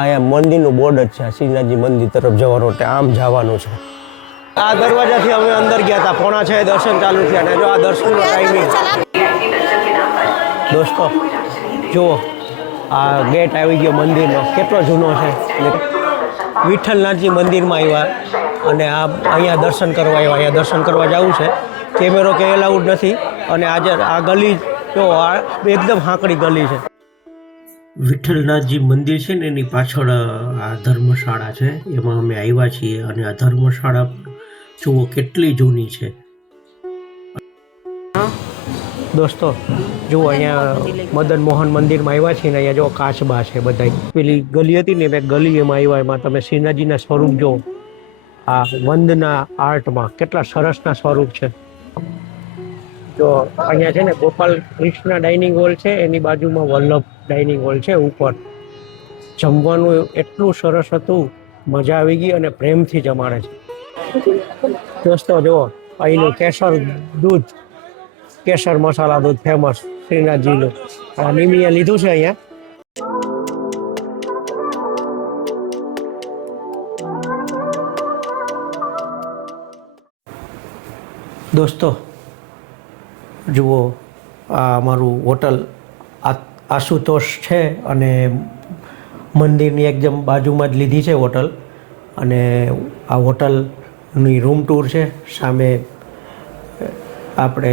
અહીંયા મંદિરનું બોર્ડ જ છે, શ્રીનાથજી મંદિર તરફ જવાનું એટલે આમ જવાનું છે। આ દરવાજાથી અમે અંદર ગયા હતા, 5:30 દર્શન ચાલુ થયા અને જો આ દર્શનનો ટાઈમિંગ દોસ્તો જુઓ, આ ગેટ આવી ગયો મંદિરનો, કેટલો જૂનો છે। વિઠ્ઠલનાથજી મંદિરમાં આવ્યા અને આ અહીંયા દર્શન કરવા આવ્યા, અહીંયા દર્શન કરવા જવું છે। કેમેરો કે એલાઉડ નથી અને આજે આ ગલી જો આ એકદમ હાંકડી ગલી છે। વિઠ્ઠલનાથજી મંદિર છે ને એની પાછળ આ ધર્મશાળા છે, એમાં અમે આવ્યા છીએ અને આ ધર્મશાળા જુઓ કેટલી જૂની છે। દોસ્તો જુઓ અહીંયા મદન મોહન મંદિરમાં આવ્યા છીએ ને અહીંયા જો કાચબા છે બધા, પેલી ગલી હતી ને મેં ગલી એમાં આવ્યા, એમાં તમે શ્રીનાથજીના સ્વરૂપ જો આ વંદના આર્ટમાં કેટલા સરસના સ્વરૂપ છે। જો અહીંયા છે ને ગોપાલ કૃષ્ણ ડાઇનિંગ હોલ છે, એની બાજુમાં વલ્લભ ડાઇનિંગ હોલ છે ઉપર। જમવાનું એટલું સરસ હતું, મજા આવી ગઈ અને પ્રેમથી જમાડે છે। દોસ્તો જુઓ અહીંનું કેસર દૂધ, કેસર મસાલા દૂધ ફેમસ શ્રીનાથજીનું, આ નિમીએ લીધું છે અહીંયા। દોસ્તો જુઓ આ અમારું હોટલ આશુતોષ છે અને મંદિરની એકદમ બાજુમાં જ લીધી છે હોટલ, અને આ હોટલની રૂમ ટૂર છે। સામે આપણે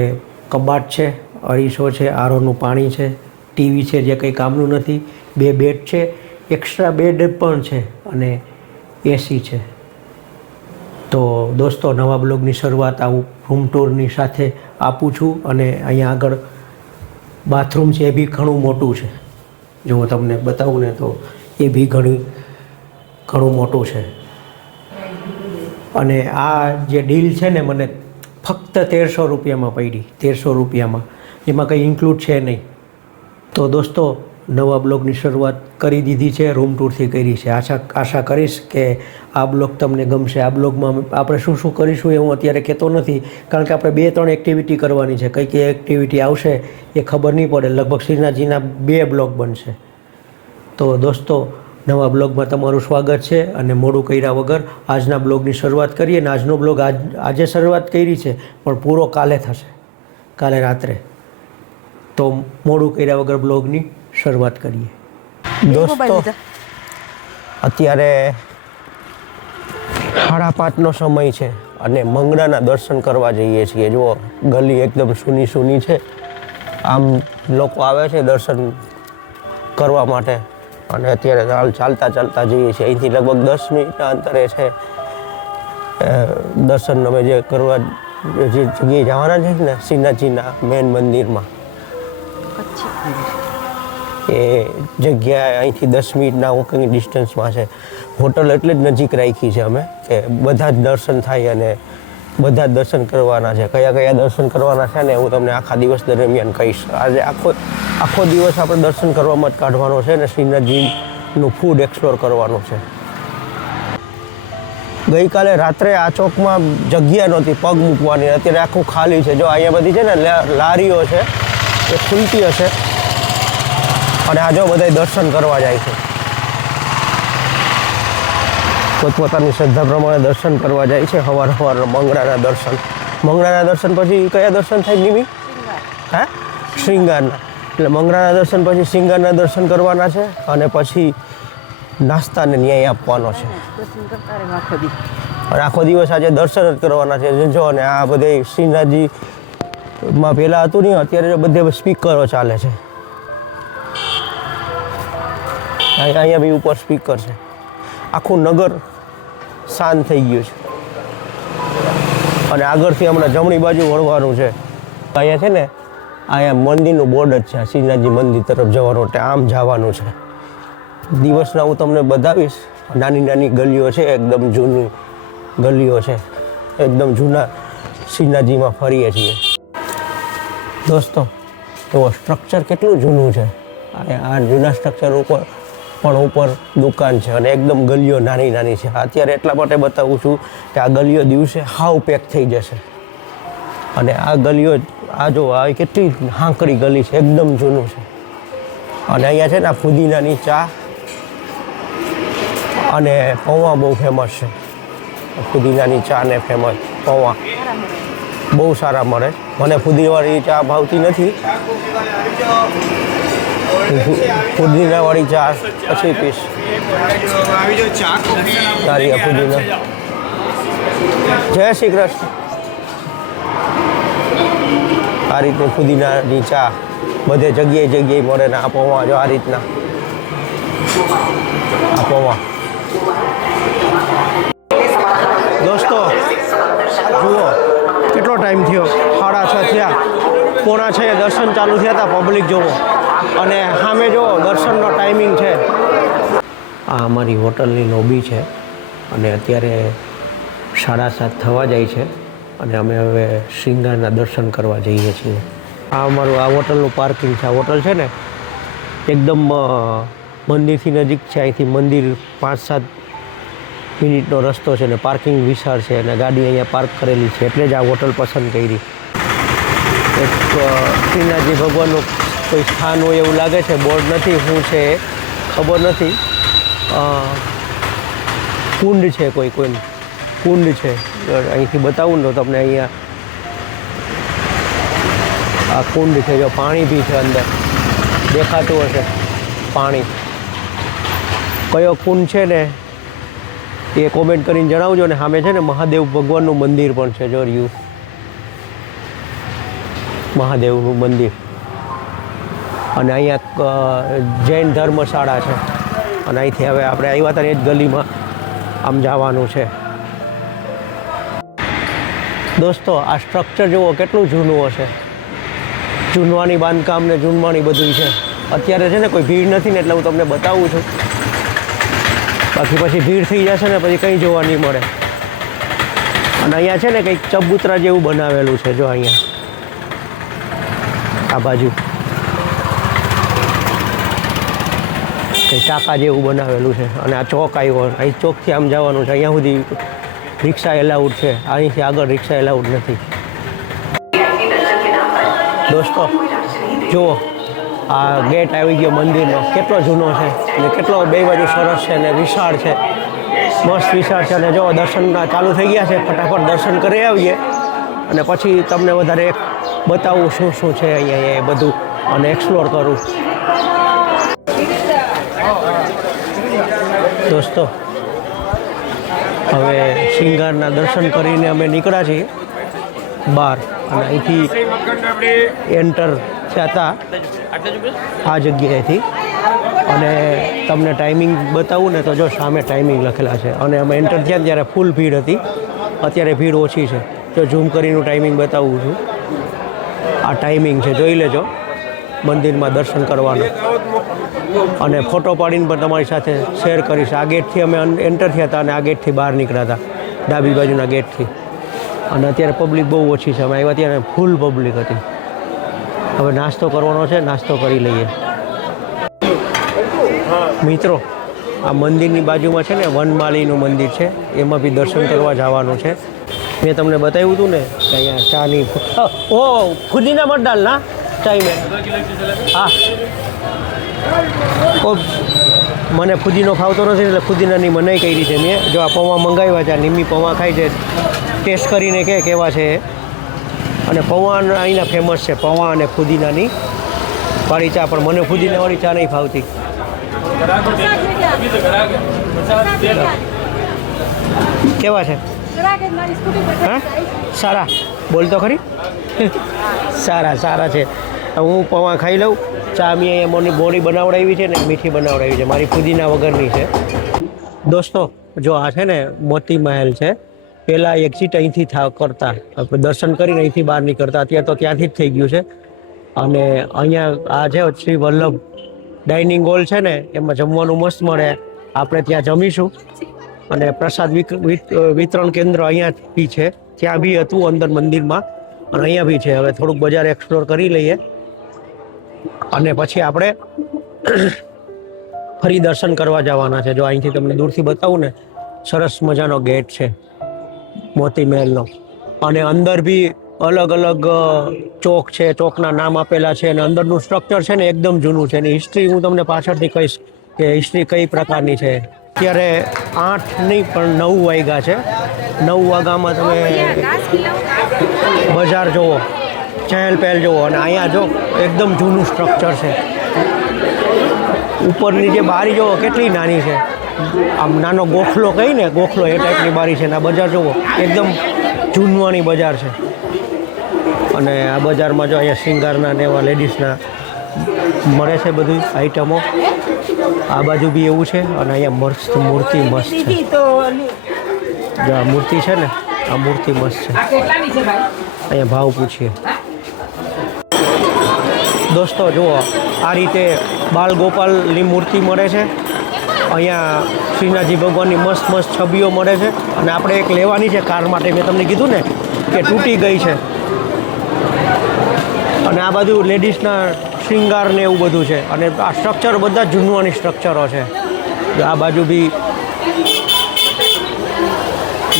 કબાટ છે, અરીસો છે, આરોનું પાણી છે, ટીવી છે જે કંઈ કામનું નથી, 2 બેડ છે, એક્સ્ટ્રા બેડ પણ છે અને એસી છે। તો દોસ્તો નવા બ્લોગની શરૂઆત આવું રૂમ ટૂરની સાથે આપું છું અને અહીંયા આગળ બાથરૂમ છે, એ બી ઘણું મોટું છે। જો તમને બતાવું ને તો એ બી ઘણું મોટું છે। અને આ જે ડીલ છે ને મને ફક્ત 1300 રૂપિયામાં પડી, 1300 રૂપિયામાં, એમાં કંઈ ઇન્ક્લુડ છે નહીં। તો દોસ્તો નવા બ્લોગની શરૂઆત કરી દીધી છે, રૂમ ટૂરથી કરી છે। આશા કરીશ કે આ બ્લોગ તમને ગમશે। આ બ્લોગમાં આપણે શું શું કરીશું એ હું અત્યારે કહેતો નથી, કારણ કે આપણે 2-3 એક્ટિવિટી કરવાની છે, કઈ કઈ એક્ટિવિટી આવશે એ ખબર નહીં પડે। લગભગ શ્રીનાથજીના 2 બ્લોગ બનશે। તો દોસ્તો નવા બ્લોગમાં તમારું સ્વાગત છે અને મોડું કર્યા વગર આજના બ્લોગની શરૂઆત કરીએ। અને આજનો બ્લોગ આજે શરૂઆત કરી છે પણ પૂરો કાલે થશે, કાલે રાત્રે। તો મોડું કર્યા વગર બ્લોગની શરૂઆત કરીએ। દોસ્તો અત્યારે 5:30નો સમય છે અને મંગળાના દર્શન કરવા જઈએ છીએ। જુઓ ગલી એકદમ સૂની છે, આમ લોકો આવે છે દર્શન કરવા માટે અને અત્યારે ચાલતા જઈએ છીએ। અહીંથી લગભગ 10 મિનિટના અંતરે છે દર્શન અમે જે કરવા જે જગ્યાએ જવાના છે ને શ્રીનાથજીના મેન મંદિરમાં, એ જગ્યા અહીંથી 10 મિનિટના વોકિંગ ડિસ્ટન્સમાં છે। હોટલ એટલે જ નજીક રાખી છે અમે કે બધા જ દર્શન થાય અને બધા જ દર્શન કરવાના છે। કયા કયા દર્શન કરવાના છે ને હું તમને આખા દિવસ દરમિયાન કહીશ। આજે આખો દિવસ આપણે દર્શન કરવામાં જ કાઢવાનો છે ને શ્રીનાથજીનું ફૂડ એક્સપ્લોર કરવાનું છે। ગઈકાલે રાત્રે આ ચોકમાં જગ્યા નહોતી પગ મૂકવાની, અત્યારે આખું ખાલી છે। જો અહીંયા બધી છે ને લારીઓ છે એ ખુલતી હશે અને આ જો બધા દર્શન કરવા જાય છે, પોતપોતાની શ્રદ્ધા પ્રમાણે દર્શન કરવા જાય છે। સવારના મંગળાના દર્શન પછી કયા દર્શન થાય નિમી? હા, શૃંગારના। એટલે મંગળાના દર્શન પછી શૃંગારના દર્શન કરવાના છે અને પછી નાસ્તાને ન્યાય આપવાનો છે અને આખો દિવસ આજે દર્શન જ કરવાના છે। જો અને આ બધે શ્રીનાથજીમાં પહેલાં હતું નહીં, અત્યારે બધે સ્પીકરો ચાલે છે। અહીંયા બી ઉપર સ્પીકર છે, આખું નગર શાંત થઈ ગયું છે અને આગળથી હમણાં જમણી બાજુ વળવાનું છે। અહીંયા છે ને અહીંયા મંદિરનું બોર્ડ જ છે, શ્રીનાથજી મંદિર તરફ જવાનું એટલે આમ જવાનું છે। દિવસના હું તમને બતાવીશ। નાની ગલીઓ છે, એકદમ જૂની ગલીઓ છે, એકદમ જૂના શ્રીનાથજીમાં ફરીએ છીએ। દોસ્તો તો સ્ટ્રક્ચર કેટલું જૂનું છે, આ જૂના સ્ટ્રક્ચર ઉપર દુકાન છે અને એકદમ ગલીઓ નાની છે। અત્યારે એટલા માટે બતાવું છું કે આ ગલીઓ દિવસે હાવ પેક થઈ જશે અને આ ગલીઓ આ જો આ કેટલી હાંકડી ગલી છે, એકદમ જૂનું છે। અને અહીંયા છે ને ફુદીનાની ચા અને પૌવા બહુ ફેમસ છે. ફુદીનાની ચા ને ફેમસ પૌવા બહુ સારા મળે. મને ફુદીનાવાળી ચા ભાવતી નથી. ફુદીનાવાળી ચા પછી પીસ. સારી ફુદીના. જય શ્રી કૃષ્ણ. આ રીતની ફુદીનાની ચા બધે જગ્યાએ મળે ને આ પૌવા જો આ રીતના આ પૌવા. દોસ્તો જુઓ કેટલો ટાઈમ થયો, 6:30 થયા. 5:45 દર્શન ચાલુ થયા હતા. પબ્લિક જુઓ અને સામે જુઓ દર્શનનો ટાઈમિંગ છે. આ અમારી હોટલની લોબી છે અને અત્યારે 7:30 થવા જાય છે અને અમે હવે શ્રીંગારના દર્શન કરવા જઈએ છીએ. આ અમારું આ હોટલનું પાર્કિંગ છે. આ હોટલ છે ને એકદમ મંદિરથી નજીક છે. અહીંથી મંદિર 5-7 મિનિટનો રસ્તો છે ને પાર્કિંગ વિશાળ છે અને ગાડી અહીંયા પાર્ક કરેલી છે એટલે જ આ હોટલ પસંદ કરી. એક શ્રીનાથજી ભગવાનનું કોઈ સ્થાન હોય એવું લાગે છે. બોર્ડ નથી, શું છે ખબર નથી. કુંડ છે, કોઈ કુંડ છે. અહીંથી બતાવું ને તો તમને અહીંયા આ કુંડ છે. જો પાણી બી છે અંદર, દેખાતું હશે પાણી. કયો કુંડ છે ને એ કોમેન્ટ કરીને જણાવજો. ને સામે છે ને મહાદેવ ભગવાનનું મંદિર પણ છે. જો રહ્યું મહાદેવનું મંદિર. અને અહીંયા જૈન ધર્મશાળા છે અને અહીંથી હવે આપણે આવ્યા હતા એ જ ગલીમાં આમ જવાનું છે. દોસ્તો આ સ્ટ્રક્ચર જુઓ કેટલું જૂનું હશે. જૂનવાની બાંધકામ ને જૂનવાણી બધું છે. અત્યારે છે ને કોઈ ભીડ નથી ને એટલે હું તમને બતાવું છું. બાકી પછી ભીડ થઈ જશે ને પછી કંઈ જોવા નહીં મળે. અને અહીંયા છે ને કંઈક ચબૂતરા જેવું બનાવેલું છે. જો અહીંયા આ બાજુ કંઈ ટાંકા જેવું બનાવેલું છે અને આ ચોક આવ્યો. અહીં ચોકથી આમ જવાનું છે. અહીંયા સુધી રિક્ષા એલાઉડ છે. અહીંથી આગળ રિક્ષા એલાઉડ નથી. દોસ્તો જુઓ આ ગેટ આવી ગયો મંદિરનો. કેટલો જૂનો છે અને કેટલો બે બાજુ સરસ છે અને વિશાળ છે. મસ્ત વિશાળ છે. અને જો દર્શન ચાલુ થઈ ગયા છે. ફટાફટ દર્શન કરી આવીએ અને પછી તમને વધારે બતાવું શું શું છે અહીંયા એ બધું અને એક્સપ્લોર કરું. દોસ્તો હવે શ્રીંગારના દર્શન કરીને અમે નીકળ્યા છીએ બહાર અને અહીંથી એન્ટર થયા હતા આ જગ્યાએથી. અને તમને ટાઈમિંગ બતાવું ને તો જો સામે ટાઈમિંગ લખેલા છે અને અમે એન્ટર થયા ત્યારે ફૂલ ભીડ હતી. અત્યારે ભીડ ઓછી છે. જો ઝૂમ કરીને ટાઈમિંગ બતાવું છું. આ ટાઈમિંગ છે, જોઈ લેજો. મંદિરમાં દર્શન કરવાનું અને ફોટો પાડીને પણ તમારી સાથે શેર કરીશ. આ ગેટથી અમે એન્ટર થયા હતા અને આ ગેટથી બહાર નીકળ્યા હતા, ડાબી બાજુના ગેટથી. અને અત્યારે પબ્લિક બહુ ઓછી છે. અમે આવ્યા ત્યારે ફૂલ પબ્લિક હતી. હવે નાસ્તો કરવાનો છે, નાસ્તો કરી લઈએ. મિત્રો આ મંદિરની બાજુમાં છે ને વનમાલીનું મંદિર છે, એમાં બી દર્શન કરવા જવાનું છે. મેં તમને બતાવ્યું હતું ને કે અહીંયા ચાની ઓ ફુદીના મત ડાલ ના ચાય મેં. હા મને ફુદીનો ખાવતો નથી એટલે ફુદીનાની મનાઈ કરી છે મેં. જો આ પૌવા મંગાવ્યા છે, નિમ્મી પૌવા ખાઈ છે, ટેસ્ટ કરીને કે કેવા છે. અને પૌવા અહીંના ફેમસ છે, પૌવા અને ફુદીનાની વાળી ચા. પણ મને ફુદીનાવાળી ચા નહીં ફાવતી. કેવા છે? હા સારા બોલ તો ખરી. સારા છે. હું પૌવા ખાઈ લઉં. ચા મેં અહીંયા મોડી બનાવડાવી છે ને મીઠી બનાવડાવી છે. મારી ફુદીના વગરની છે. દોસ્તો જો આ છે ને મોતી મહેલ છે. પહેલાં એક્ઝિટ અહીંથી કરતા, આપણે દર્શન કરીને અહીંથી બહાર નીકળતા. અત્યારે તો ત્યાંથી જ થઈ ગયું છે. અને અહીંયા આ છે શ્રી વલ્લભ ડાઇનિંગ હોલ છે ને, એમાં જમવાનું મસ્ત મળે. આપણે ત્યાં જમીશું. અને પ્રસાદ વિતરણ કેન્દ્ર અહીંયા બી છે. ત્યાં બી હતું અંદર મંદિરમાં અને અહીંયા બી છે. હવે થોડુંક બજાર એક્સપ્લોર કરી લઈએ અને પછી આપણે ફરી દર્શન કરવા જવાના છે. જો અહીંથી તમને દૂરથી બતાવું ને, સરસ મજાનો ગેટ છે મોતી મહેલનો. અને અંદર બી અલગ અલગ ચોક છે, ચોકના નામ આપેલા છે. અને અંદરનું સ્ટ્રક્ચર છે ને એકદમ જૂનું છે. એની હિસ્ટ્રી હું તમને પાછળથી કહીશ કે હિસ્ટ્રી કઈ પ્રકારની છે. અત્યારે 8 નહીં પણ 9 વાગ્યા છે. 9 વાગ્યામાં તમે બજાર જુઓ, ચહેલ પહેલ જુઓ, અને અહીંયા જો એકદમ જૂનું સ્ટ્રક્ચર છે. ઉપરની જે બારી જુઓ કેટલી નાની છે, આમ નાનો ગોખલો કહી ને, ગોખલો એ ટાઈપની બારી છે. અને આ બજાર જુઓ એકદમ જૂનવાની બજાર છે. અને આ બજારમાં જો અહીંયા શિંગારના ને એવા લેડીઝના મળે છે બધી આઈટમો. આ બાજુ બી એવું છે. અને અહીંયા મસ્ત મૂર્તિ મસ્ત છે. જો આ મૂર્તિ છે ને, આ મૂર્તિ મસ્ત છે. અહીંયા ભાવ પૂછીએ. દોસ્તો જુઓ, આ રીતે બાલ ગોપાલની મૂર્તિ મળે છે. અહીંયા શ્રીનાથજી ભગવાનની મસ્ત મસ્ત છબીઓ મળે છે. અને આપણે એક લેવાની છે કાર માટે. મેં તમને કીધું ને કે તૂટી ગઈ છે. અને આ બધું લેડીઝના શૃંગાર ને એવું બધું છે. અને આ સ્ટ્રક્ચર બધા જૂનવાની સ્ટ્રક્ચરો છે. આ બાજુ બી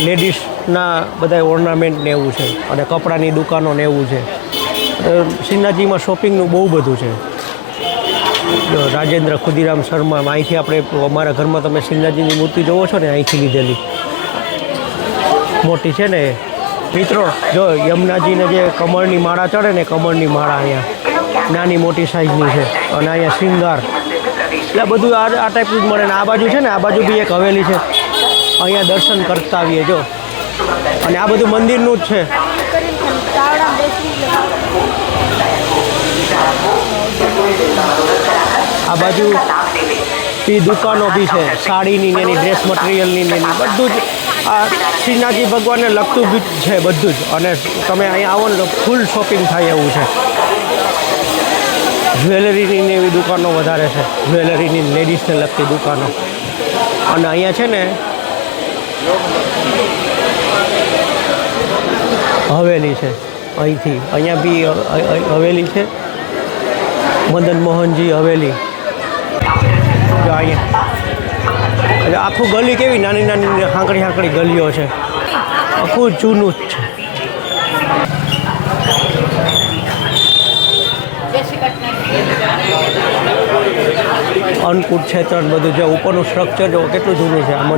લેડીઝના બધા ઓર્નામેન્ટ ને એવું છે. અને કપડાની દુકાનો ને એવું છે. શ્રીનાથજીમાં શોપિંગનું બહુ બધું છે. રાજેન્દ્ર ખુદીરામ શર્મા, અહીંથી આપણે અમારા ઘરમાં તમે શ્રીનાથજીની મૂર્તિ જોવો છો ને, અહીંથી લીધેલી મોટી છે ને. મિત્રો જો યમુનાજીને જે કમળની માળા ચડે ને, કમળની માળા અહીંયા નાની મોટી સાઇઝની છે. અને અહીંયા શૃંગાર એટલે બધું આ ટાઈપનું જ મળે. ને આ બાજુ છે ને, આ બાજુ બી એક હવેલી છે. અહીંયા દર્શન કરતા આવીએ જો. અને આ બધું મંદિરનું જ છે. આ બાજુ બી દુકાનો બી છે, સાડીની ને એની, ડ્રેસ મટીરિયલની ને એની, બધું જ આ શ્રીનાથજી ભગવાનને લગતું બી છે બધું જ. અને તમે અહીંયા આવો ને તો ફૂલ શોપિંગ થાય એવું છે. જ્વેલરીની ને એવી દુકાનો વધારે છે, જ્વેલરીની લેડીઝને લગતી દુકાનો. અને અહીંયા છે ને હવેલી છે. અહીંથી અહીંયા બી હવેલી છે, મદન મોહનજી હવેલી. જો અહીંયા આખું ગલી કેવી નાની નાની હાંકડી હાંકડી ગલીઓ છે. આખું જૂનું જ છે. અન્નકૂટ ક્ષેત્ર બધું જે ઉપરનું સ્ટ્રક્ચર જો કેટલું જૂનું છે. આમ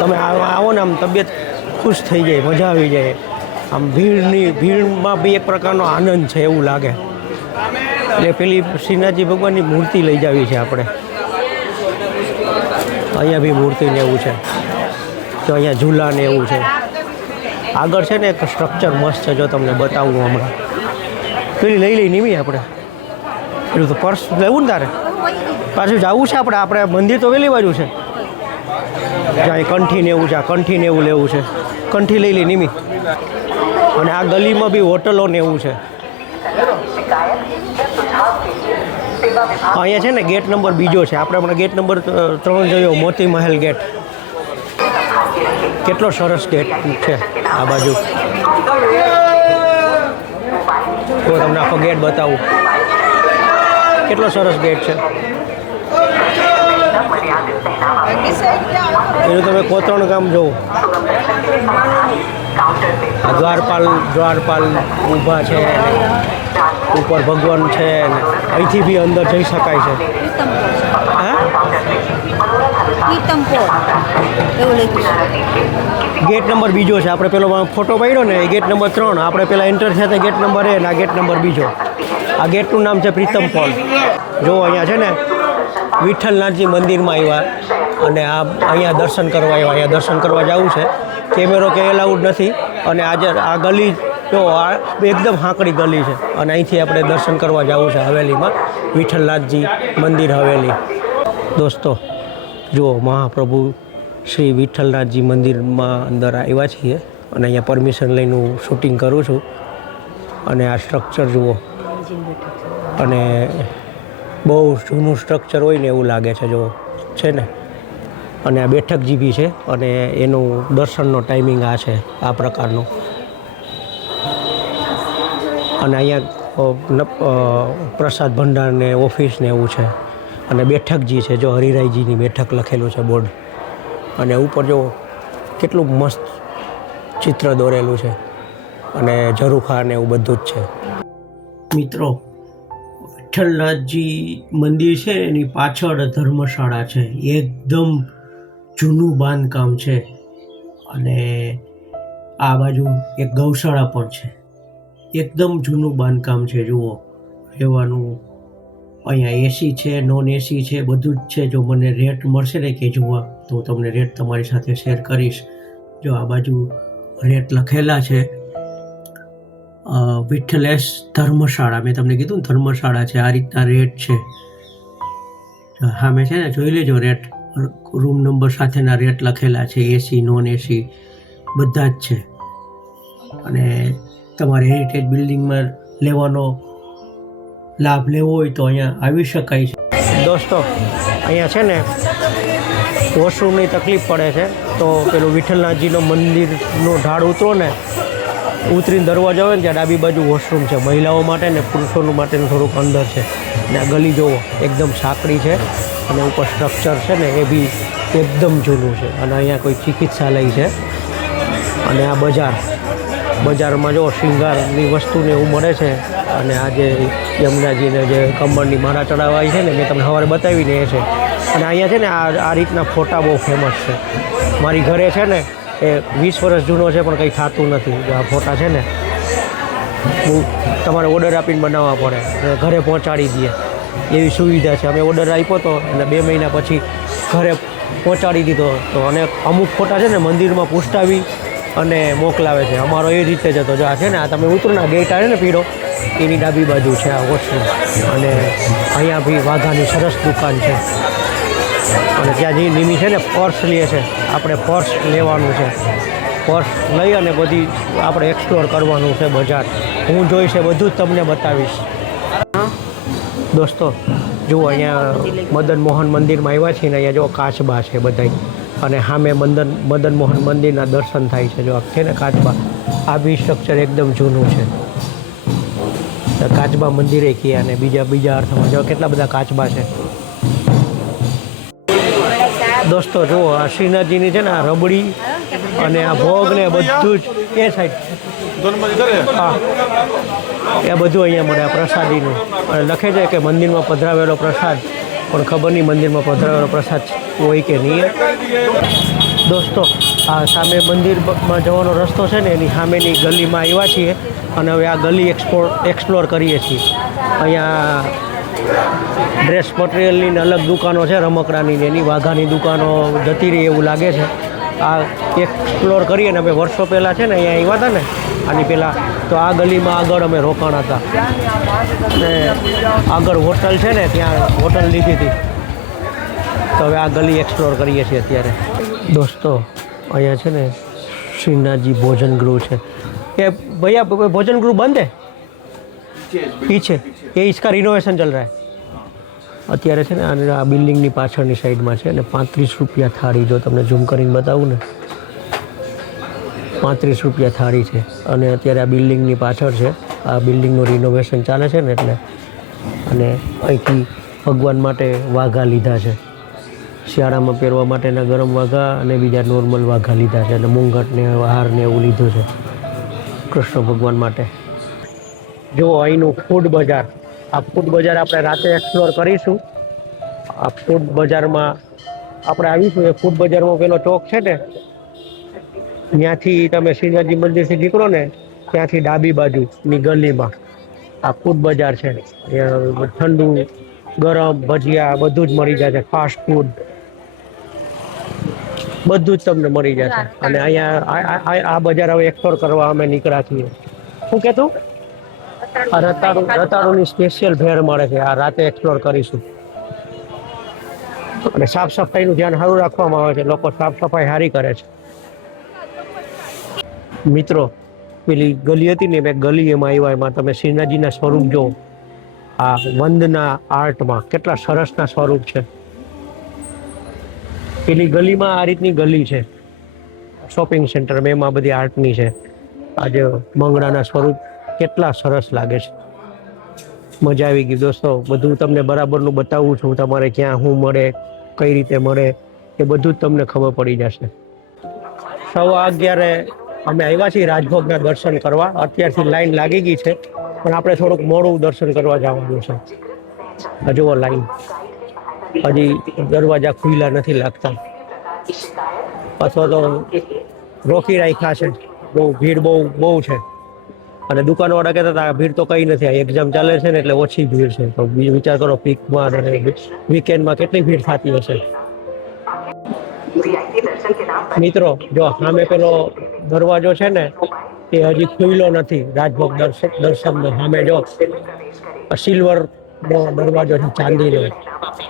તમે આવો ને આમ તબિયત ખુશ થઈ જાય, મજા આવી જાય. આમ ભીડમાં બી એક પ્રકારનો આનંદ છે એવું લાગે. એટલે પેલી શ્રીનાથજી ભગવાનની મૂર્તિ લઈ જાવી છે આપણે. અહીંયા બી મૂર્તિ ને એવું છે. તો અહીંયા ઝૂલા ને એવું છે. આગળ છે ને એક સ્ટ્રક્ચર મસ્ત છે, જો તમને બતાવું હમણાં. પેલી લઈ નીમી આપણે. પેલું તો પર્સ લેવું ને તારે, પાછું જવું છે આપણે મંદિર તો વેલી બાજુ છે. જ્યાં કંઠી ને એવું છે, આ કંઠી ને એવું લેવું છે. કંઠી લઈ નીમી. અને આ ગલીમાં બી હોટલો ને એવું છે. અહીંયા છે ને ગેટ નંબર બીજો છે. આપણે હમણાં ગેટ નંબર 3 જોયો, મોતી મહેલ ગેટ. કેટલો સરસ ગેટ છે આ બાજુ. તો તમને આખો ગેટ બતાવું, કેટલો સરસ ગેટ છે. એનું તમે કોતરણ ગામ જોવો. દ્વારપાલ ઊભા છે, ઉપર ભગવાન છે. અહીંથી બી અંદર જઈ શકાય છે. ગેટ નંબર બીજો છે. આપણે પેલો ફોટો પાડ્યો ને, એ ગેટ નંબર 3. આપણે પેલા એન્ટર થયા હતા ગેટ નંબર 1, આ ગેટ નંબર બીજો. આ ગેટનું નામ છે પ્રીતમ પોલ. જો અહીંયા છે ને વિઠ્ઠલનાથજી મંદિરમાં આવ્યા અને અહીંયા દર્શન કરવા આવ્યા. અહીંયા દર્શન કરવા જવું છે. કેમેરો કે એલાઉડ નથી. અને આજે આ ગલી જો આ એકદમ હાંકડી ગલી છે. અને અહીંથી આપણે દર્શન કરવા જવું છે હવેલીમાં, વિઠ્ઠલનાથજી મંદિર હવેલી. દોસ્તો જુઓ, મહાપ્રભુ શ્રી વિઠ્ઠલનાથજી મંદિરમાં અંદર આવ્યા છીએ. અને અહીંયા પરમિશન લઈને હું શૂટિંગ કરું છું. અને આ સ્ટ્રક્ચર જુઓ. અને બહુ જૂનું સ્ટ્રક્ચર હોય ને એવું લાગે છે જો છે ને. અને આ બેઠકજી બી છે. અને એનું દર્શનનો ટાઈમિંગ આ છે, આ પ્રકારનું. અને અહીંયા પ્રસાદ ભંડાર ને ઓફિસ ને એવું છે. અને બેઠકજી છે જો, હરિરાયજીની બેઠક લખેલું છે બોર્ડ. અને ઉપર જો કેટલું મસ્ત ચિત્ર દોરેલું છે. અને ઝરૂખા ને એવું બધું જ છે. મિત્રો વિઠ્ઠલનાથજી મંદિર છે એની પાછળ ધર્મશાળા છે, એકદમ જૂનું બાંધકામ છે. અને આ બાજુ એક ગૌશાળા પણ છે, એકદમ જૂનું બાંધકામ છે. જુઓ, રહેવાનું અહીંયા એસી છે, નોન એસી છે, બધું જ છે. જો મને રેટ મળશે ને કે જોવા તો તમને રેટ તમારી સાથે શેર કરીશ. જો આ બાજુ રેટ લખેલા છે, વિઠ્ઠલેશ ધર્મશાળા. મેં તમને કીધું ને ધર્મશાળા છે, આ રીતના રેટ છે. હા મેં છે ને જોઈ લેજો રેટ, રૂમ નંબર સાથેના રેટ લખેલા છે, એસી નોન એસી બધા જ છે. અને તમારે હેરિટેજ બિલ્ડિંગમાં લેવાનો લાભ લેવો હોય તો અહીંયા આવી શકાય છે. દોસ્તો, અહીંયા છે ને વોશરૂમની તકલીફ પડે છે, તો પેલું વિઠ્ઠલનાથજીનો મંદિરનો ઢાળ ઉતરો ને, ઉતરીને દરવાજો આવે ને ત્યાં ડાબી બાજુ વોશરૂમ છે, મહિલાઓ માટે ને પુરુષોનું માટેનું થોડુંક અંદર છે. ને આ ગલી જુઓ, એકદમ સાંકડી છે અને ઉપર સ્ટ્રક્ચર છે ને એ બી એકદમ જૂનું છે. અને અહીંયા કોઈ ચિકિત્સાલય છે. અને આ બજારમાં જો શૃંગારની વસ્તુને એવું મળે છે. અને આ જે યમુનાજીને જે કમળની માળા ચડાવાઈ છે ને, મેં તમને સવારે બતાવીને એ છે. અને અહીંયા છે ને આ રીતના ફોટા બહુ ફેમસ છે. મારી ઘરે છે ને એ 20 વર્ષ જૂનો છે પણ કંઈ થતું નથી. જો આ ફોટા છે ને, તમારે ઓર્ડર આપીને બનાવવા પડે, ઘરે પહોંચાડી દે એવી સુવિધા છે. અમે ઓર્ડર આપ્યો હતો અને 2 મહિના પછી ઘરે પહોંચાડી દીધો. તો અને અમુક ફોટા છે ને મંદિરમાં પૂછતાવી અને મોકલાવે છે. અમારો એ રીતે જ હતો. જો આ છે ને, આ તમે ઉતરો ને, ગેટ આવે ને પીળો, એની ડાબી બાજુ છે આ વોશરૂમ. અને અહીંયા બી વાઘાની સરસ દુકાન છે. અને ત્યાં જે નિમી છે ને પર્સ લે છે, આપણે પર્સ લેવાનું છે. પર્સ લઈ અને બધી આપણે એક્સપ્લોર કરવાનું છે બજાર. હું જોઈશ એ બધું જ તમને બતાવીશ. દોસ્તો જુઓ, અહીંયા મદન મોહન મંદિરમાં આવ્યા છીએ ને, અહીંયા જો કાચબા છે બધાય. અને સામે મદન મોહન મંદિરના દર્શન થાય છે. જો છે ને કાચબા, આ બી સ્ટ્રક્ચર એકદમ જૂનું છે. કાચબા મંદિરે કહે અને બીજા અર્થમાં જો કેટલા બધા કાચબા છે. દોસ્તો જુઓ, આ શ્રીનાથજીની છે ને આ રબડી અને આ ભોગ ને બધું જ એ સાઈડ, હા એ બધું અહીંયા મળે. આ પ્રસાદીનું અને લખે છે કે મંદિરમાં પધરાવેલો પ્રસાદ, પણ ખબર નહીં મંદિરમાં પધરાવેલો પ્રસાદ હોય કે નહીં. દોસ્તો, આ સામે મંદિરમાં જવાનો રસ્તો છે ને, એની સામેની ગલીમાં આવ્યા છીએ. અને હવે આ ગલી એક્સપ્લોર કરીએ છીએ. અહીંયા ડ્રેસ મટીરિયલની ને અલગ દુકાનો છે, રમકડાની ને એની. વાઘાની દુકાનો જતી રહી એવું લાગે છે. આ એક્સપ્લોર કરીએ ને. અમે વર્ષો પહેલાં છે ને અહીંયા આવ્યા હતા ને, આની પહેલાં, તો આ ગલીમાં આગળ અમે રોકાણા હતા. અને આગળ હોટલ છે ને, ત્યાં હોટલ લીધી હતી. તો હવે આ ગલી એક્સપ્લોર કરીએ છીએ અત્યારે. દોસ્તો, અહીંયા છે ને શ્રીનાથજી ભોજન ગૃહ છે. ये भैया भोजन गृह बंद है पीछे, ये इसका रिनोवेशन चल रहा है અત્યારે છે ને. આ બિલ્ડિંગની પાછળની સાઈડમાં છે અને 35 રૂપિયા થાળી. જો તમને ઝૂમ કરીને બતાવું ને, 35 રૂપિયા થાળી છે. અને અત્યારે આ બિલ્ડિંગની પાછળ છે. આ બિલ્ડિંગનું રિનોવેશન ચાલે છે ને એટલે. અને અહીંથી ભગવાન માટે વાઘા લીધા છે, શિયાળામાં પહેરવા માટેના ગરમ વાઘા અને બીજા નોર્મલ વાઘા લીધા છે. અને મુંગટ ને હાર ને એવું લીધું છે કૃષ્ણ ભગવાન માટે. જો અહીંનું ફૂડ બજાર, આ ફૂડ બજાર આપણે રાતે એક્સપ્લોર કરીશું. આ ફૂડ બજારમાં આપણે આવીશું. એ ફૂડ બજારમાં પેલો ચોક છે ને, ત્યાંથી તમે શ્રીનાથજી મંદિરથી નીકળો ને, ત્યાંથી ડાબી બાજુની ગલીમાં આ ફૂડ બજાર છે. ઠંડુ ગરમ ભજીયા બધું જ મળી જાય છે. ફાસ્ટ ફૂડ બધું જ તમને મળી જશે. અને અહીંયા આ બજાર હવે એક્સપ્લોર કરવા અમે નીકળ્યા છીએ. શું કહેતું? આ રતાળુની સ્પેશિયલ ભેળ મળે છે. આ રાતે એક્સપ્લોર કરીશું. અને સાફ સફાઈનું ધ્યાન સારું રાખવામાં આવે છે. લોકો સાફ સફાઈ સારી કરે છે. મિત્રો, પેલી ગલી હતી ને, મેં ગલી એમાં આવ્યા. એમાં તમે શ્રીનાથજીના સ્વરૂપ જો, આ વંદના આર્ટમાં કેટલા સરસના સ્વરૂપ છે. પેલી ગલીમાં આ રીતની ગલી છે, શોપિંગ સેન્ટર, એમાં બધી આર્ટની છે. આજે મંગળાના સ્વરૂપ કેટલા સરસ લાગે છે. મજા આવી ગઈ દોસ્તો. બધું તમને બરાબરનું બતાવું છું. તમારે ક્યાં શું મળે, કઈ રીતે મળે, એ બધું જ તમને ખબર પડી જશે. 11:15 અમે આવ્યા છીએ રાજભોગના દર્શન કરવા. અત્યારથી લાઈન લાગી ગઈ છે, પણ આપણે થોડુંક મોડું દર્શન કરવા જવાનું છે. જુઓ લાઈન, હજી દરવાજા ખુલ્લા નથી લાગતા, અથવા તો રોકી રાખ્યા છે. બહુ ભીડ બહુ છે. અને દુકાનવાળા કહેતા હતા ભીડ તો કઈ નથી, એક્ઝામ ચાલે છે ને એટલે ઓછી ભીડ છે. તો વિચાર કરો પીકમાં અને વીકેન્ડમાં કેટલી ભીડ થતી હશે. મિત્રો જો સામે પેલો દરવાજો છે ને એ હજી ખુલ્લો નથી. રાજભોગ દર્શનનો સામે જો સિલ્વર નો દરવાજો છે, ચાંદીનો,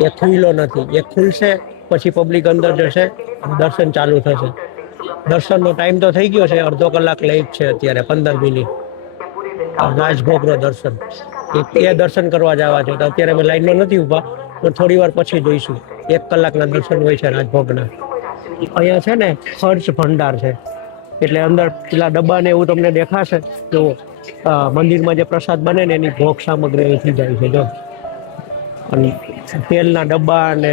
એ ખુલ્લો નથી. એ ખુલશે પછી પબ્લિક અંદર જશે, દર્શન ચાલુ થશે. દર્શનનો ટાઈમ તો થઈ ગયો છે, અડધો કલાક લેટ છે અત્યારે, 15 મિનિટ. રાજભોગનો દર્શન એ દર્શન કરવા જવા છે. તો અત્યારે અમે લાઈનમાં નથી ઊભા, તો થોડી વાર પછી જોઈશું. 1 કલાકના દર્શન હોય છે રાજભોગના. અહીંયા છે ને ખર્ચ ભંડાર છે, એટલે અંદર પેલા ડબ્બા ને એવું તમને દેખાશે. તો મંદિરમાં જે પ્રસાદ બને ને એની ભોગ સામગ્રી અહીંથી જાય છે. જો અને તેલના ડબ્બા ને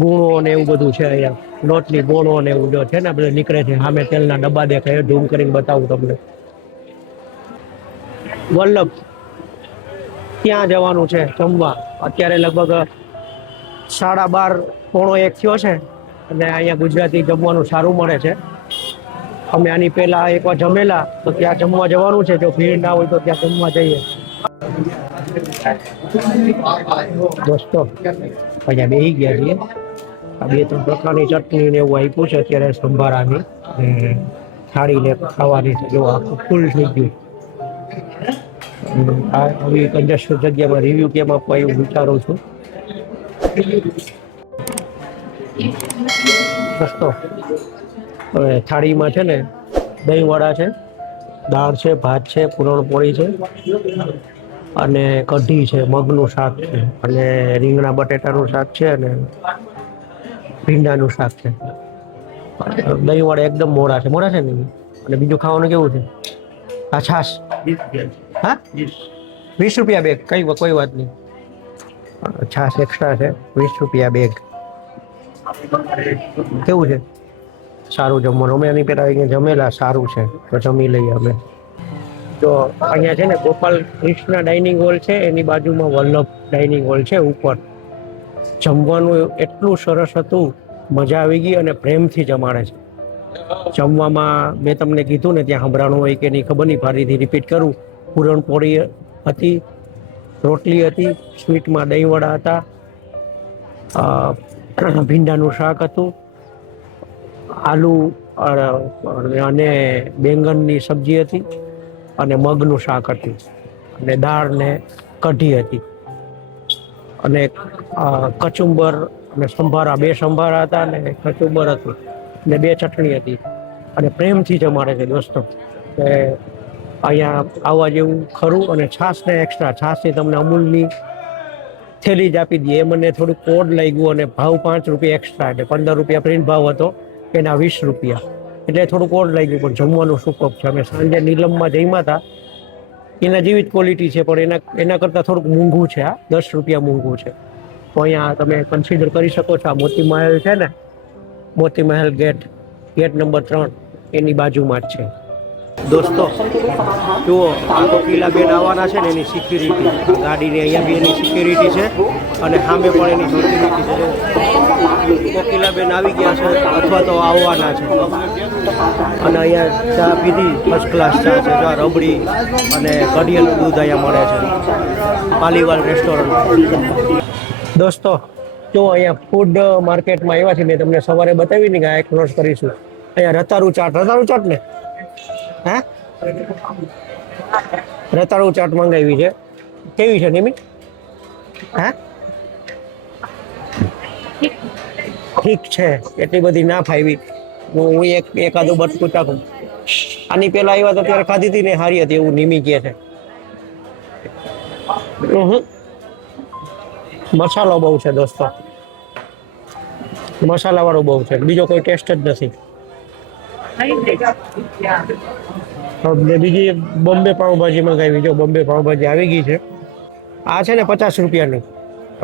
ગુણો ને એવું બધું છે અહીંયા. લોટની ગોળો ને એવું જો છે ને બધું નીકળે છે. સામે તેલના ડબ્બા દેખાય, ઝૂમ કરીને બતાવું તમને. વલ્લભ ત્યાં જવાનું છે જમવા. અત્યારે લગભગ 12:30 પોણો 1 થયો છે અને અહીંયા ગુજરાતી જમવાનું સારું મળે છે. અમે આની પહેલા એકવાર જમેલા, તો ત્યાં જમવા જવાનું છે. જો ભીડ ના હોય તો ત્યાં જમવા જઈએ. દોસ્તો અહીંયા બેસી ગયા છીએ. આ 2-3 પ્રકારની ચટણી ને એવું આપ્યું છે અત્યારે સંભારાની, થાળીને ખાવાની છે. જો આખું ફૂલ થઈ ગયું. આ આવી કંજસ્ટ જગ્યામાં રિવ્યુ કેમ આપવા એવું વિચારું છું. દોસ્તો હવે થાળીમાં છે ને દહીંવડા છે, દાળ છે, ભાત છે, પૂરણપોળી છે અને કઢી છે, મગનું શાક છે અને રીંગણા બટેટાનું શાક છે અને ભીંડાનું શાક છે. દહીંવડા એકદમ મોડા છે ને. અને બીજું ખાવાનું કેવું છે? આ છાશ, હા 20 રૂપિયા બેગ. કોઈ વાત નહીં, છાશ એક્સ્ટ્રા છે, 20 રૂપિયા બેગ. કેવું છે? સારું જમવાનું. અમે એની પહેલા અહીંયા જમેલા, સારું છે, તો જમી લઈએ અમે. તો અહીંયા છે ને ગોપાલ કૃષ્ણ ડાઇનિંગ હોલ છે, એની બાજુમાં વલ્લભ ડાઇનિંગ હોલ છે ઉપર. જમવાનું એટલું સરસ હતું, મજા આવી ગઈ અને પ્રેમથી જમાડે છે. જમવામાં મેં તમને કીધું ને ત્યાં સંભળાણું હોય કે નહીં ખબર નહીં, ફરીથી રિપીટ કરું. પૂરણપોળી હતી, રોટલી હતી, સ્વીટમાં દહીંવડા હતા, ભીંડાનું શાક હતું, આલુ અને બેંગનની સબ્જી હતી અને મગનું શાક હતું અને દાળ ને કઢી હતી અને કચુંબર અને સંભારા, 2 સંભારા હતા અને કચુંબર હતું ને 2 ચટણી હતી. અને પ્રેમથી જમાડે છે દોસ્તો. કે અહીંયા આવવા જેવું ખરું. અને છાશ ને એક્સ્ટ્રા, છાશની તમને અમૂલની થેલી જ આપી દઈએ. એ મને થોડુંક કોડ લાગ્યું અને ભાવ 5 રૂપિયા એક્સ્ટ્રા, એટલે 15 રૂપિયા પ્રિન્ટ ભાવ હતો, એના 20 રૂપિયા, એટલે થોડું કોડ લાગ્યું. પણ જમવાનું સુપર છે. અમે સાંજે નીલમમાં જમ્યા હતા, એના જેવી જ ક્વોલિટી છે, પણ એના કરતાં થોડુંક મોંઘું છે. આ 10 રૂપિયા મોંઘું છે. તો અહીંયા તમે કન્સિડર કરી શકો છો. આ મોતી મહેલ છે ને, મોતી મહેલ ગેટ નંબર 3 એની બાજુમાં જ છે. દોસ્તો જુઓ, આ કોકિલાબેન આવવાના છે ને એની સિક્યુરિટી, ગાડીની અહીંયા બી એની સિક્યુરિટી છે અને સામે પણ એની સિક્યુરિટી છે. કોકિલાબેન આવી ગયા છે અથવા તો આવવાના છે. અને અહીંયા ચા પીધી, ફર્સ્ટ ક્લાસ ચા છે. જો રબડી અને કઢિયાનું દૂધ અહીંયા મળે છે, પાલીવાલ રેસ્ટોરન્ટ. દોસ્તો જો અહીંયા ફૂડ માર્કેટમાં આવ્યા છે. મેં તમને સવારે બતાવી ને કે આ એક્સપ્લોર કરીશું. અહીંયા રતાળુ ચાટ ને, હા રતાળુ ચાટ મંગાવી છે. કેવી છે નિમી? હા ઠીક છે, એટલી બધી ના ફાવી. હું એકાદું બટકું ચાખું. આની પહેલા આવ્યા તો ત્યારે ખાધી હતી ને, સારી હતી એવું નિમી કહે છે. મસાલો બહુ છે દોસ્તો, મસાલાવાળું બહુ છે, બીજો કોઈ ટેસ્ટ જ નથી. બીજી બોમ્બે પાઉંભાજી મંગાવી. જો બોમ્બે પાઉંભાજી આવી ગઈ છે. આ છે ને 50 રૂપિયાની.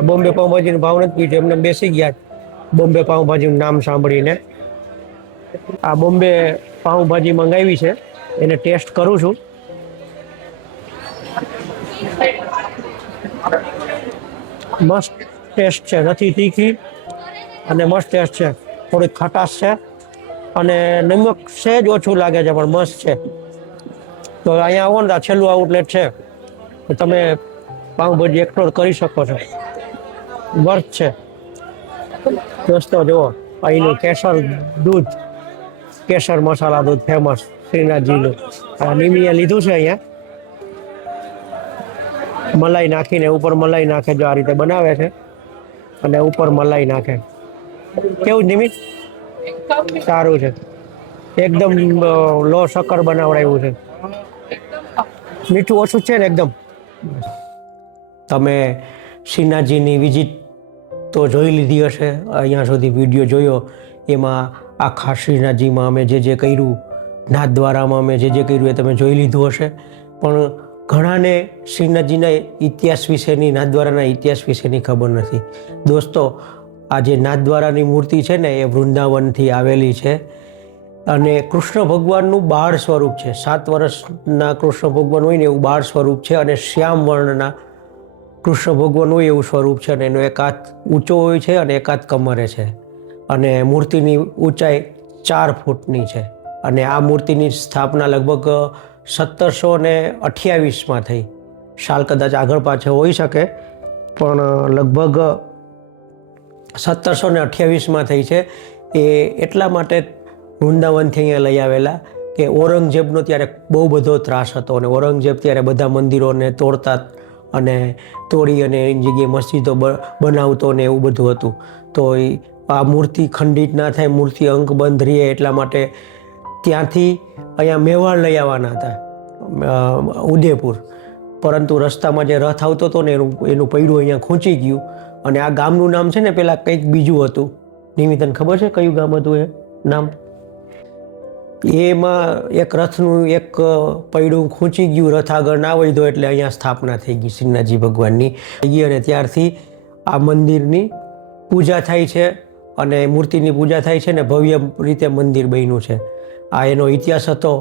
બોમ્બે પાઉંભાજીનો ભાવ નથી પૂછ્યો, એમને બેસી ગયા બોમ્બે પાઉંભાજીનું નામ સાંભળીને. આ બોમ્બે પાઉંભાજી મંગાવી છે, એને ટેસ્ટ કરું છું. મસ્ત ટેસ્ટ છે, નથી તીખી અને મસ્ત ટેસ્ટ છે. થોડીક ખટાશ છે અને નમક સહેજ ઓછું લાગે છે પણ મસ્ત છે. તો અહીંયા આવો ને તો આ છેલ્લું આઉટલેટ છે, તો તમે પાઉંભાજી એક્સપ્લોર કરી શકો છો. વર્થ છે. દોસ્તો જુઓ, અહીંનું કેસર દૂધ, કેસર મસાલા દૂધ ફેમસ શ્રીનાથજીનું. નિમીએ લીધું છે અહીંયા, મલાઈ નાખીને ઉપર મલાઈ નાખે, જો આ રીતે બનાવે છે અને ઉપર મલાઈ નાખે. કેવું નિમિત? સારું છે. એકદમ લો શક્કર બનાવડાવ્યું છે. મીઠું ઓછું છે ને એકદમ. તમે શ્રીનાથજીની વિઝિટ તો જોઈ લીધી હશે, અહીંયા સુધી વિડીયો જોયો એમાં આખા શ્રીનાથજીમાં અમે જે કર્યું, નાથદ્વારામાં અમે જે કર્યું એ તમે જોઈ લીધું હશે. પણ ઘણાને શ્રીનાથજીના ઇતિહાસ વિશેની, નાથદ્વારાના ઇતિહાસ વિશેની ખબર નથી. દોસ્તો, આ જે નાથદ્વારાની મૂર્તિ છે ને એ વૃંદાવનથી આવેલી છે અને કૃષ્ણ ભગવાનનું બાળ સ્વરૂપ છે. 7 વર્ષના કૃષ્ણ ભગવાન હોય ને એવું બાળ સ્વરૂપ છે અને શ્યામ વર્ણના કૃષ્ણ ભગવાન હોય એવું સ્વરૂપ છે અને એનો એક હાથ ઊંચો હોય છે અને એક હાથ કમરે છે અને મૂર્તિની ઊંચાઈ 4 ફૂટની છે. અને આ મૂર્તિની સ્થાપના લગભગ 1728માં થઈ. સાલ કદાચ આગળ પાછળ હોઈ શકે પણ લગભગ 1728માં થઈ છે. એ એટલા માટે વૃંદાવનથી અહીંયા લઈ આવેલા કે ઔરંગઝેબનો ત્યારે બહુ બધો ત્રાસ હતો અને ઔરંગઝેબ ત્યારે બધા મંદિરોને તોડતા અને તોડી અને એની જગ્યાએ મસ્જિદો બનાવતો ને એવું બધું હતું. તો આ મૂર્તિ ખંડિત ના થાય, મૂર્તિ અંકબંધ રહે એટલા માટે ત્યાંથી અહીંયા મેવાડ લઈ આવવાના હતા, ઉદયપુર. પરંતુ રસ્તામાં જે રથ આવતો હતો ને એનું પૈડું અહીંયા ખૂંચી ગયું અને આ ગામનું નામ છે ને પહેલાં કંઈક બીજું હતું. નિમિતન ખબર છે કયું ગામ હતું એ નામ? એમાં એક રથનું એક પૈડું ખૂંચી ગયું, રથ આગળ ના વધ્યો એટલે અહીંયા સ્થાપના થઈ ગઈ શ્રીનાથજી ભગવાનની. અને ત્યારથી આ મંદિરની પૂજા થાય છે અને મૂર્તિની પૂજા થાય છે ને ભવ્ય રીતે મંદિર બન્યું છે. આ એનો ઇતિહાસ હતો.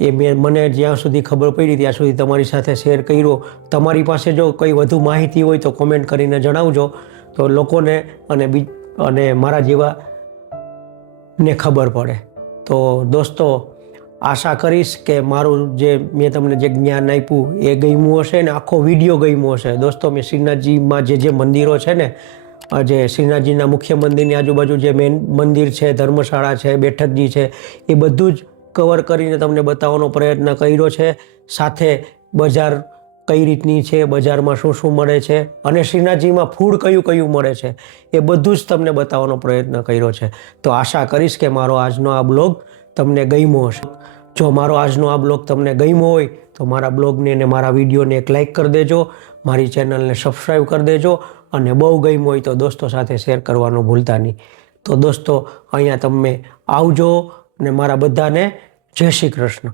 એ મને જ્યાં સુધી ખબર પડી ત્યાં સુધી તમારી સાથે શેર કર્યો. તમારી પાસે જો કંઈ વધુ માહિતી હોય તો કોમેન્ટ કરીને જણાવજો, તો લોકોને અને મારા જેવાને ખબર પડે. તો દોસ્તો, આશા કરીશ કે મારું જે મેં તમને જે જ્ઞાન આપ્યું એ ગમ્યું હશે ને આખો વિડીયો ગમ્યો હશે. દોસ્તો, મેં શ્રીનાથજીમાં જે મંદિરો છે ને, જે શ્રીનાથજીના મુખ્ય મંદિરની આજુબાજુ જે મેન મંદિર છે, ધર્મશાળા છે, બેઠકજી છે, એ બધું જ કવર કરીને તમને બતાવવાનો પ્રયત્ન કર્યો છે. સાથે બજાર કઈ રીતની છે, બજારમાં શું શું મળે છે અને શ્રીનાથજીમાં ફૂડ કયું કયું મળે છે એ બધું જ તમને બતાવવાનો પ્રયત્ન કર્યો છે. તો આશા કરીશ કે મારો આજનો આ બ્લોગ તમને ગમ્યો હશે. જો મારો આજનો આ બ્લોગ તમને ગમ્યો હોય તો મારા બ્લોગને અને મારા વિડીયોને એક લાઇક કરી દેજો, મારી ચેનલને સબસ્ક્રાઈબ કરી દેજો અને બહુ ગમ્યું હોય તો દોસ્તો સાથે શેર કરવાનું ભૂલતા નહીં. તો દોસ્તો, અહીંયા તમે આવજો અને મારા બધાને જય શ્રી કૃષ્ણ.